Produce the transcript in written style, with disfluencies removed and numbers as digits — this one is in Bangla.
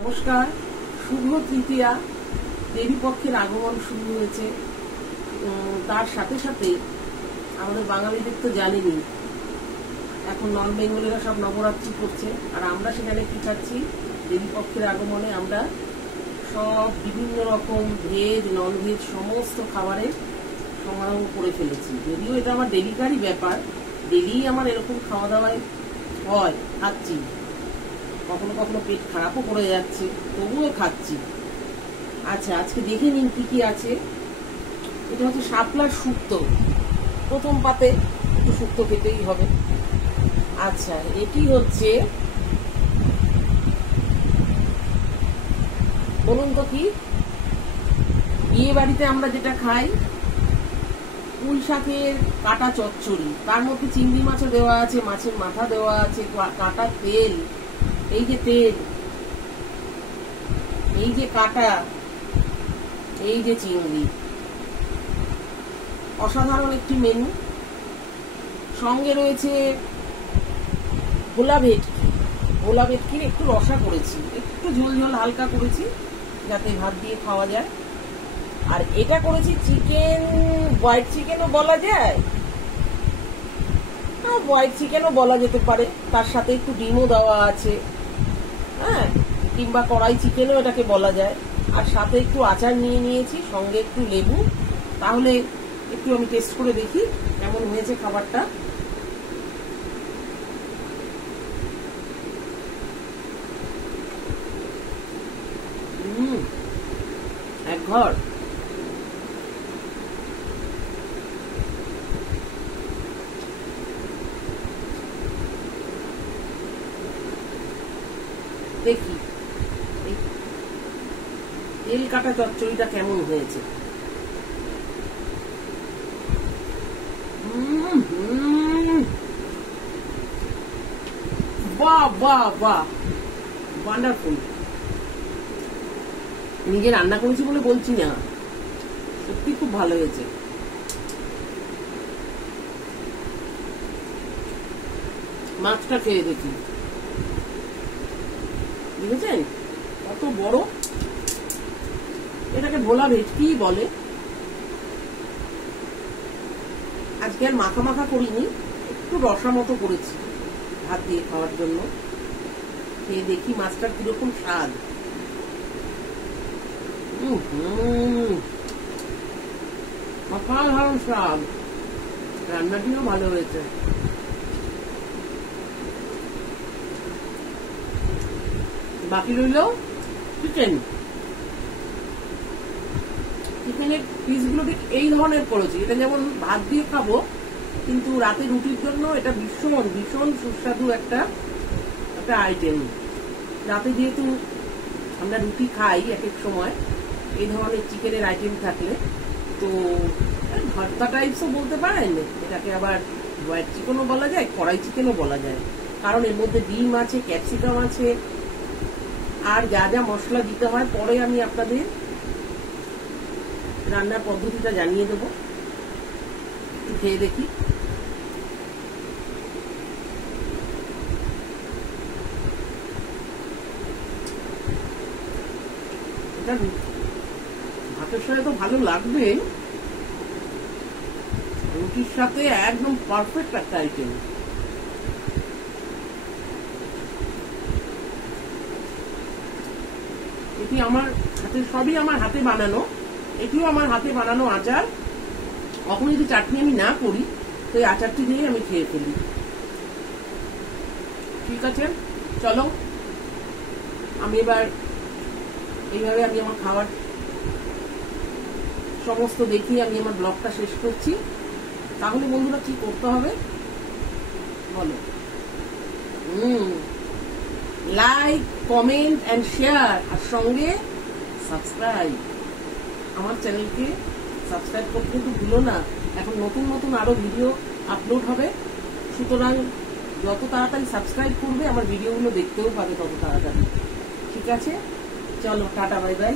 নমস্কার। শুভ তৃতীয়া, দেবী পক্ষের আগমন শুরু হয়েছে। তার সাথে সাথে আমাদের বাঙালিদের তো জানেনি, এখন নন বেঙ্গলেরা সব নবরাত্রি করছে, আর আমরা সেখানে কি খাচ্ছি? দেবী পক্ষের আগমনে আমরা সব বিভিন্ন রকম ভেজ নন ভেজ সমস্ত খাবারের সমারোহ করে ফেলেছি। যদিও এটা আমার ডেলিকারই ব্যাপার, ডেলি আমার এরকম খাওয়া দাওয়ায় হয়, খাচ্ছি। কখনো কখনো পেট খারাপও করে যাচ্ছে, তবুও খাচ্ছি। আচ্ছা, আজকে দেখে নিন কি কি আছে। এটা হচ্ছে শাপলার শুক্তো। প্রথম পাতে একটু শুক্তো খেতেই হবে। আচ্ছা, এটি হচ্ছে, বলুন তো কি? বিয়ে বাড়িতে আমরা যেটা খাই, পুঁই শাকের কাটা চচ্চড়ি। তার মধ্যে চিংড়ি মাছও দেওয়া আছে, মাছের মাথা দেওয়া আছে, কাটা তেল, এই যে তেল, এই যে কাটা, এই যে চিংড়ি। অসাধারণ একটি মেনু। সঙ্গে রয়েছে ভোলা ভেটকি। ভোলা ভেটকির একটু রসা করেছি, একটু ঝোল ঝোল হালকা করেছি, যাতে ভাত দিয়ে খাওয়া যায়। আর এটা করেছি চিকেন, হোয়াইট চিকেনও বলা যায়, হোয়াইট চিকেনও বলা যেতে পারে। তার সাথে একটু ডিমও দেওয়া আছে, হ্যাঁ, কিংবা কড়াই চিকেনও এটাকে বলা যায়। আর সাথে একটু আচার নিয়ে নিয়েছি, সঙ্গে একটু লেবু। তাহলে একটু আমি টেস্ট করে দেখি কেমন হয়েছে খাবারটা। এক ঘর। দেখি তেল কাটা চচ্চড়িটা কেমন হয়েছে। বাহ বাহ বাহ, ওয়ান্ডারফুল। নিজে রান্না করেছি বলে বলছি না, সত্যি খুব ভালো হয়েছে। মাছটা খেয়ে দেখি, বুঝেছেন কত বড়? এটাকে ভোলা ভেটকি বলে। আজকে আর মাখা মাখা করিনি, একটু রসা মতো করেছি ভাত দিয়ে খাওয়ার জন্য। খেয়ে দেখি মাছটার কিরকম স্বাদ। অসাধারণ স্বাদ, রান্নাটিও ভালো হয়েছে। বাকি রইল চিকেন। চিকেনের পিসগুলো ঠিক এই ধরনের করেছি। এটা যেমন ভাত দিয়ে খাবো, কিন্তু রাতে রুটির জন্য এটা ভীষণ ভীষণ সুস্বাদু একটা আইটেম। রাতে যেহেতু আমরা রুটি খাই এক এক সময়, এই ধরনের চিকেনের আইটেম থাকলে তো ভর্তা টাইপসও বলতে পারেন এটাকে, আবার হোয়াইট চিকেনও বলা যায়, কড়াই চিকেনও বলা যায়। কারণ এর মধ্যে ডিম আছে, ক্যাপসিকাম আছে, আর যা যা মশলা দিতে হয় পরে আমি আপনাদের রান্নার পদ্ধতিটা জানিয়ে দেবো। খেয়ে দেখি। এটা ভাতের সাথে তো ভালো লাগবে, রুটির সাথে একদম পারফেক্ট একটা আইটেম। এটি আমার হাতে, সবই আমার হাতে বানানো। এটিও আমার হাতে বানানো আচার। কখনো যদি চাটনি আমি না করি, তো এই আচারটি দিয়ে আমি খেয়ে ফেলি। ঠিক আছে, চলো আমি এবার এইভাবে আমি আমার খাবার সমস্ত দেখিয়ে আমি আমার ব্লগটা শেষ করছি। তাহলে বন্ধুরা কি করতে হবে বলো? লাইক, কমেন্ট এন্ড শেয়ার, আর সঙ্গে সাবস্ক্রাইব। আমার চ্যানেলকে সাবস্ক্রাইব করতে কিন্তু ভুলো না। এখন নতুন নতুন আরো ভিডিও আপলোড হবে, সুতরাং যত তাড়াতাড়ি সাবস্ক্রাইব করবে আমার ভিডিওগুলো দেখতেও পাবে তত তাড়াতাড়ি। ঠিক আছে, চলো টাটা, বাই বাই।